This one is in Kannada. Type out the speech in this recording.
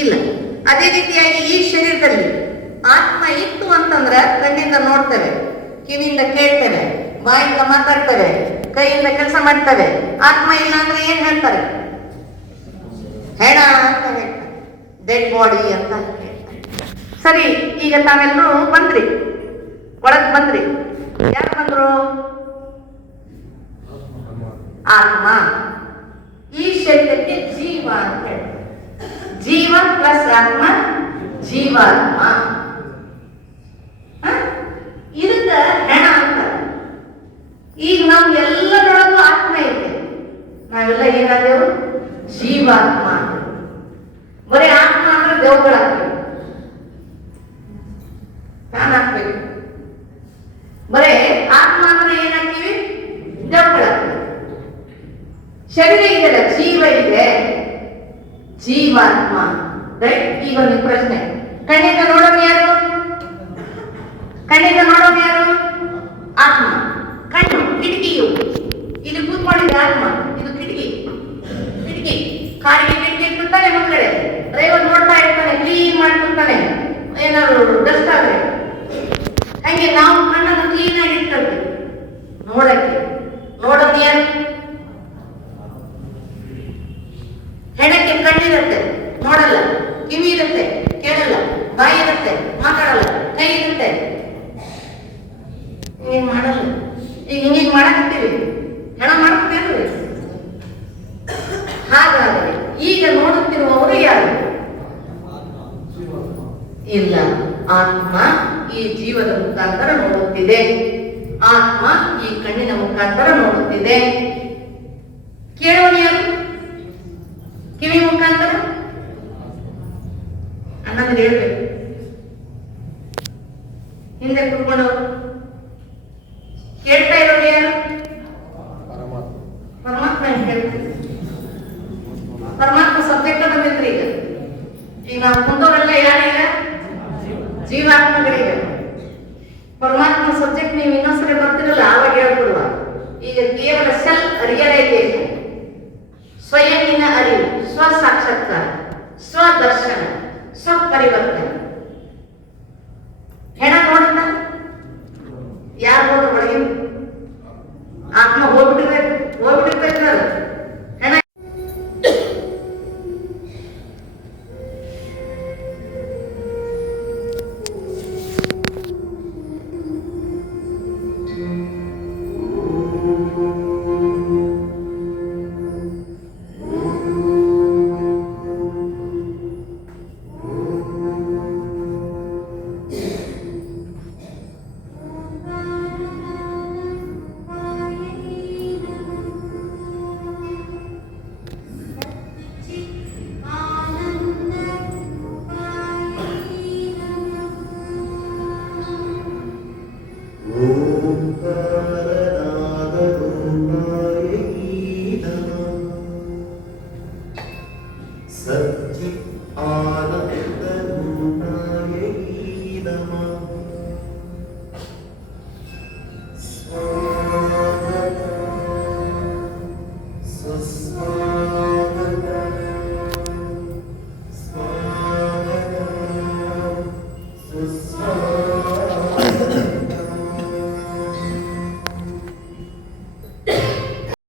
ಇಲ್ಲ. ಅದೇ ರೀತಿಯಾಗಿ ಈ ಶರೀರದಲ್ಲಿ ಆತ್ಮ ಇತ್ತು ಅಂತಂದ್ರೆ ಕಣ್ಣಿಂದ ನೋಡ್ತೇವೆ, ಕಿವಿಯಿಂದ ಕೇಳ್ತೇವೆ, ಬಾಯಿಂದ ಮಾತಾಡ್ತೇವೆ, ಕೈಯಿಂದ ಕೆಲಸ ಮಾಡ್ತೇವೆ. ಆತ್ಮ ಇಲ್ಲ ಅಂದ್ರೆ ಏನ್ ಹೇಳ್ತಾರೆ? ಹೆಣ ಅಂತ ಹೇಳ್ತಾರೆ, ಡೆಡ್ ಬಾಡಿ ಅಂತ ಹೇಳ್ತಾರೆ. ಸರಿ, ಈಗ ತಾವೆಲ್ಲರೂ ಬಂದ್ರಿ, ಒಳಗ್ ಬಂದ್ರಿ. ಯಾರು ಬಂದ್ರು? ಆತ್ಮ. ಈ ಶರೀರಕ್ಕೆ ಜೀವ ಅಂತ ಹೇಳ್ತಾರೆ. ಜೀವ ಪ್ಲಸ್ ಆತ್ಮ, ಜೀವಾತ್ಮ. ಇದಕ್ಕ ಹೆಣ ಅಂತಾರೆ. ಈಗ ನಾವು ಎಲ್ಲರೊಳಗೂ ಆತ್ಮ ಇದೆ, ನಾವೆಲ್ಲ ಏನಾದೆವು? ಜೀವಾತ್ಮ. ಬರೀ ಆತ್ಮ ಅಂದ್ರೆ ದೇವಗಳಾಗ್ತೇವೆ, ಫ್ಯಾನ್ ಹಾಕ್ಬೇಕು. ಬರೇ ಆತ್ಮ ಅಂದ್ರೆ ಏನಾಗ್ತೀವಿ? ದೇವಗಳಾಗ್ತೇವೆ. ಶರೀರ ಇದೆಯಲ್ಲ, ಜೀವ ಇದೆ, ಜೀವಾತ್ಮ. ರೈಟ್? ಈಗ ಒಂದು ಪ್ರಶ್ನೆ, ಕಣ್ಣಿಂದ ನೋಡೋದು ಯಾರು? ಕಣ್ಣಿಂದ ನೋಡೋದು ಯಾರು? ಆತ್ಮ. ಕಣ್ಣು ಕಿಟಕಿಯು, ಇಲ್ಲಿ ಕೂತ್ಕೊಂಡಿದೆ ಆತ್ಮ, ಇದು ಕಿಟಕಿ. ಕಿಟಕಿ ಕಾರಿಗೆ ಕಿಟಕಿ ಇಟ್ಟಿರ್ತಾನೆ, ಮಕ್ಕಳೇ ಡ್ರೈವರ್ ನೋಡ್ತಾ ಇರ್ತಾನೆ, ಕ್ಲೀನ್ ಮಾಡ್ತಿರ್ತಾನೆ ಏನಾದ್ರು ಡಸ್ಟ್ ಆದ್ರೆ. ಹಂಗೆ ನಾವು ಕಣ್ಣನ್ನು ಕ್ಲೀನ್ ಆಗಿ ಇಟ್ಕೊಳ್ತೀವಿ ನೋಡಕ್ಕೆ. ನೋಡೋದು ಯಾರು? ಹೆಣಕ್ಕೆ ಕಣ್ಣಿರುತ್ತೆ, ನೋಡಲ್ಲ, ಕಿವಿ ಇರುತ್ತೆ, ಕೇಳಲ್ಲ, ಬಾಯಿ ಇರುತ್ತೆ, ಮಾತಾಡಲ್ಲ, ಕೈ ಇರುತ್ತೆ, ಏನ್ ಮಾಡಲ್ಲ. ಈಗ ಹಿಂಗೆ ಮಾಡಕತ್ತೀವಿ, ಹೆಣ ಮಾಡ್ತೀವಿ. ಹಾಗಾದರೆ ಈಗ ನೋಡುತ್ತಿರುವವರು ಯಾರು? ಇಲ್ಲ, ಆತ್ಮ ಈ ಜೀವದ ಮುಖಾಂತರ ನೋಡುತ್ತಿದೆ, ಆತ್ಮ ಈ ಕಣ್ಣಿನ ಮುಖಾಂತರ ನೋಡುತ್ತಿದೆ. ಕೇಳೋನು ಯಾರು? ಕಿವಿ ಮುಖಾಂತರ. ಅಣ್ಣನಿಗೆ ಹೇಳ್ಬೇಕು, ಹಿಂದೆ ಕುತ್ಕೊಂಡು ಕೇಳ್ತಾ ಇರೋದು ಯಾರು? ಪರಮಾತ್ಮ ಹೇಳ್ತೀವಿ. ಪರಮಾತ್ಮ ಸಬ್ಜೆಕ್ಟ್ ಬಂದಿದ್ರಿ. ಈಗ ನಾವು ಕುಂದೋರೆಲ್ಲ ಯಾರೀಗ? ಜೀವಾತ್ಮಗಳಿಗೆ. ಪರಮಾತ್ಮ ಸಬ್ಜೆಕ್ಟ್ ನೀವು ಇನ್ನೊಂದ್ಸರಿ ಬರ್ತಿರಲ್ಲ, ಆವಾಗ ಹೇಳ್ಕೊಡುವ. ಈಗ ಕೇವಲ ಸೆಲ್ಫ್ ರಿಯಲೈಸೇಷನ್, ಸ್ವಯಂನ ಅರಿವು, ಸ್ವ ಸಾಕ್ಷಾತ್ಕಾರ, ಸ್ವದರ್ಶನ, ಸ್ವಪರಿವರ್ತನೆ. ಹೆಣ ನೋಡುತ್ತ ಯಾರು ಹೋದ್ರು ಒಳಗೆ? ಆತ್ಮ ಹೋಗ್ಬಿಟ್ಟಿರ್ತಾರೆ. ಹೆಣ So